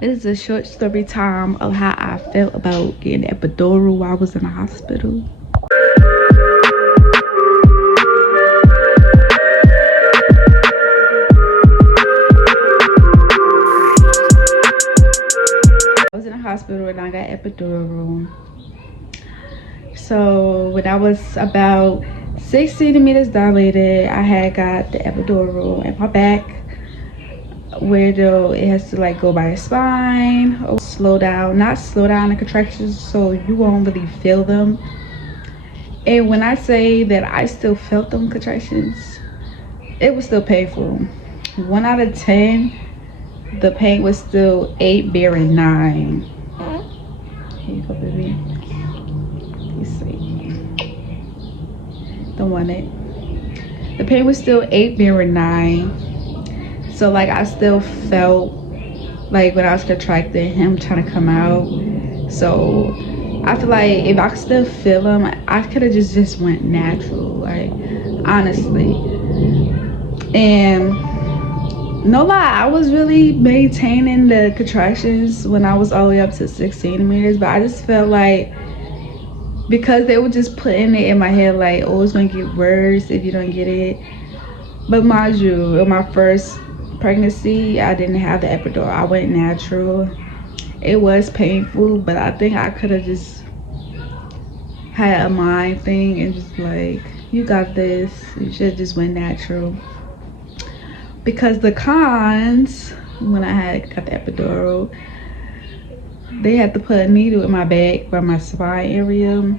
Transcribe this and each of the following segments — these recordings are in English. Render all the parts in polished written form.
This is a short story time of how I felt about getting the epidural while I was in the hospital. I was in the hospital and I got epidural. So when I was about 6 centimeters dilated, I had got the epidural in my back, where though it has to like go by the spine or not slow down the contractions so you won't really feel them. And when I say that I still felt them contractions, it was still painful. 1 out of 10, the pain was still 8 bearing 9. Here you go, baby. You see, don't want it. The pain was still 8 bearing 9. So like I still felt like when I was contracting, him trying to come out. So I feel like if I could still feel him, I could have just went natural, like honestly. And no lie, I was really maintaining the contractions when I was all the way up to 6 centimeters, but I just felt like because they were just putting it in my head like, oh, it's gonna get worse if you don't get it. But mind you, in my first pregnancy, I didn't have the epidural. I went natural. It was painful, but I think I could have just had a mind thing and just like, you got this, you should just went natural. Because the cons, when I had got the epidural, they had to put a needle in my back by my spine area,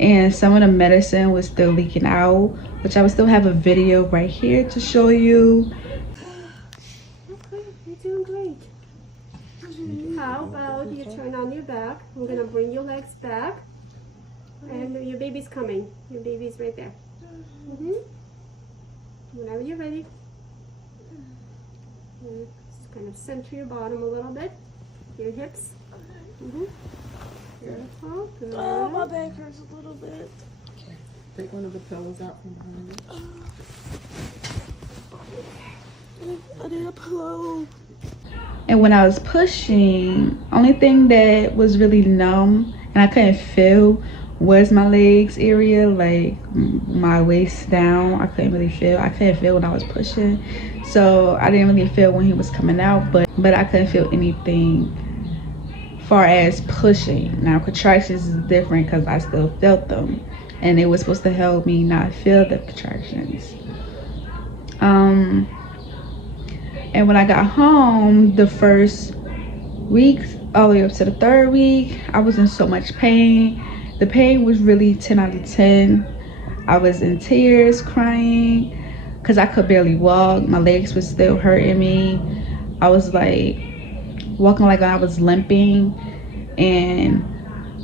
and some of the medicine was still leaking out, which I would still have a video right here to show you. Okay, you're doing great. How about you turn on your back? I'm gonna bring your legs back, and your baby's coming. Your baby's right there. Whenever you're ready. Just kind of center your bottom a little bit. Your hips. Beautiful. Good. Oh, my back hurts a little bit. Okay. Take one of the pillows out from behind you. I need a pillow. And when I was pushing, only thing that was really numb and I couldn't feel was my legs area, like my waist down. I couldn't really feel. I couldn't feel when I was pushing, so I didn't really feel when he was coming out. But I couldn't feel anything far as pushing. Now contractions is different because I still felt them, and it was supposed to help me not feel the contractions. And when I got home, the first week all the way up to the 3rd week, I was in so much pain. The pain was really 10 out of 10. I was in tears, crying, because I could barely walk. My legs were still hurting me. I was like walking like I was limping. And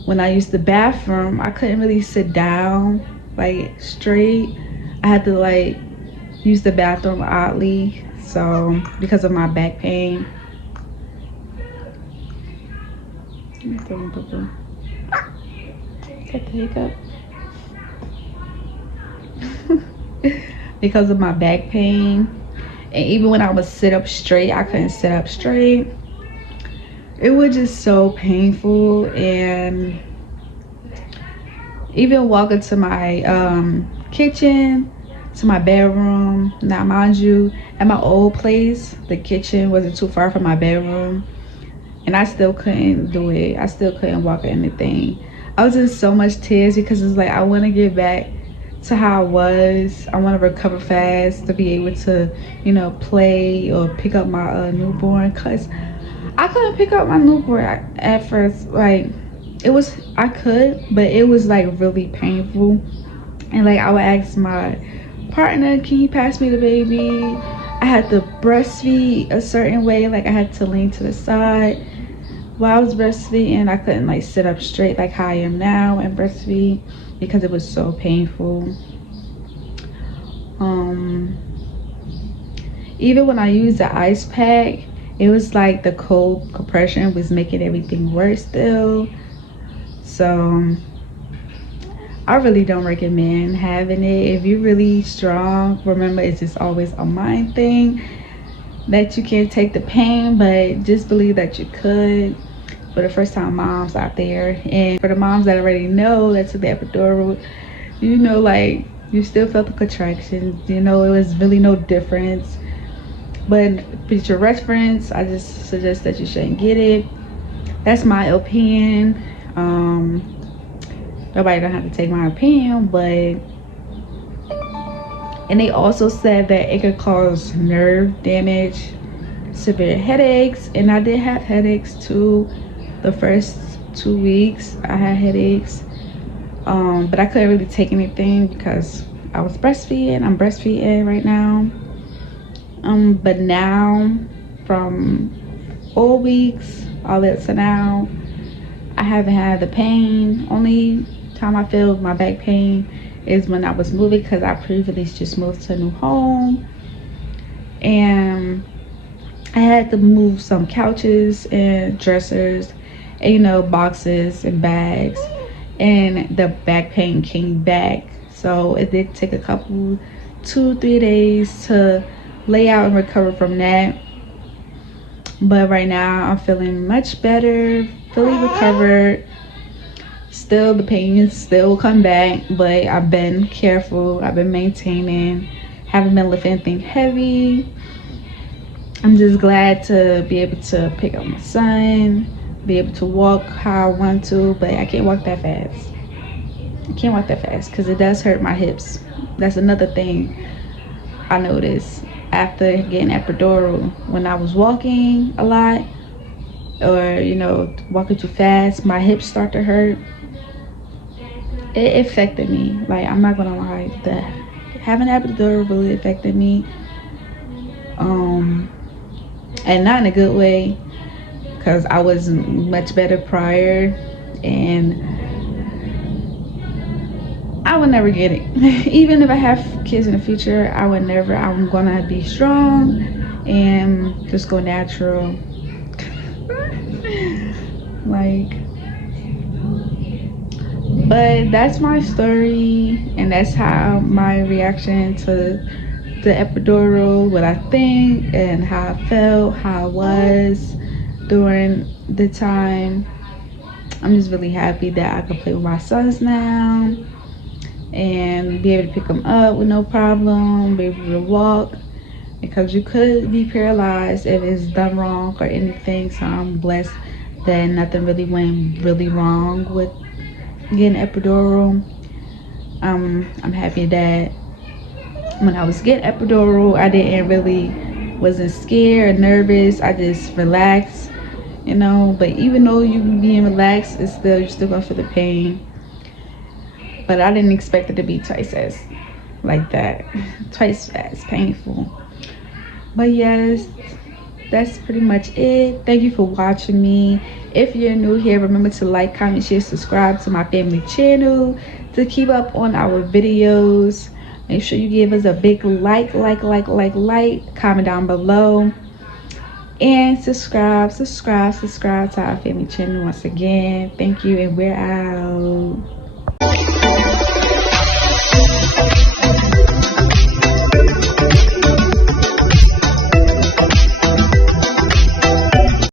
when I used the bathroom, I couldn't really sit down like straight. I had to like use the bathroom oddly, so because of my back pain. Got the hiccup. Because of my back pain, and even when I would sit up straight, I couldn't sit up straight. It was just so painful. And even walking to my kitchen, to my bedroom. Now mind you, at my old place, the kitchen wasn't too far from my bedroom, and I still couldn't do it. I still couldn't walk or anything. I was in so much tears because it's like I want to get back to how I was. I want to recover fast to be able to, you know, play or pick up my newborn, because I couldn't pick up my newborn at first. Like it was, I could, but it was like really painful. And like I would ask my partner, can you pass me the baby? I had to breastfeed a certain way, like I had to lean to the side while I was breastfeeding. I couldn't like sit up straight like how I am now and breastfeed because it was so painful. Even when I used the ice pack, it was like the cold compression was making everything worse still. So I really don't recommend having it. If you're really strong, remember it's just always a mind thing. that you can't take the pain, but just believe that you could. For the first time moms out there, and for the moms that already know that took the epidural, you know, like, you still felt the contractions, you know, it was really no difference. But for your reference, I just suggest that you shouldn't get it. That's my opinion. Nobody don't have to take my opinion, but, and they also said that it could cause nerve damage, severe headaches, and I did have headaches too. The first 2 weeks I had headaches, but I couldn't really take anything because I was breastfeeding. I'm breastfeeding right now. But now, from 4 weeks all the way up to now, I haven't had the pain. Only time I feel my back pain is when I was moving, because I previously just moved to a new home, and I had to move some couches and dressers and, you know, boxes and bags, and the back pain came back. So it did take a couple 2-3 days to lay out and recover from that. But right now I'm feeling much better, fully recovered. Still, the pain still come back, but I've been careful, I've been maintaining, haven't been lifting anything heavy. I'm just glad to be able to pick up my son, be able to walk how I want to, but I can't walk that fast. I can't walk that fast because it does hurt my hips. That's another thing I noticed after getting epidural. When I was walking a lot, or, you know, walking too fast, my hips start to hurt. It affected me. Like, I'm not gonna lie, having epidural really affected me. And not in a good way, because I was much better prior, and I would never get it. Even if I have kids in the future, I would never. I'm gonna be strong and just go natural. Like, but that's my story, and that's how my reaction to the epidural, what I think and how I felt, how I was during the time. I'm just really happy that I can play with my sons now and be able to pick them up with no problem, be able to walk, because you could be paralyzed if it's done wrong or anything. So I'm blessed that nothing really went really wrong with getting epidural. I'm happy that when I was getting epidural, I wasn't scared or nervous. I just relaxed, you know. But even though you being relaxed, you're still gonna feel the pain. But I didn't expect it to be twice as painful. But yes, that's pretty much it. Thank you for watching me. If you're new here, remember to like, comment, share, subscribe to my family channel to keep up on our videos. Make sure you give us a big like, comment down below, and subscribe to our family channel once again. Thank you, and we're out.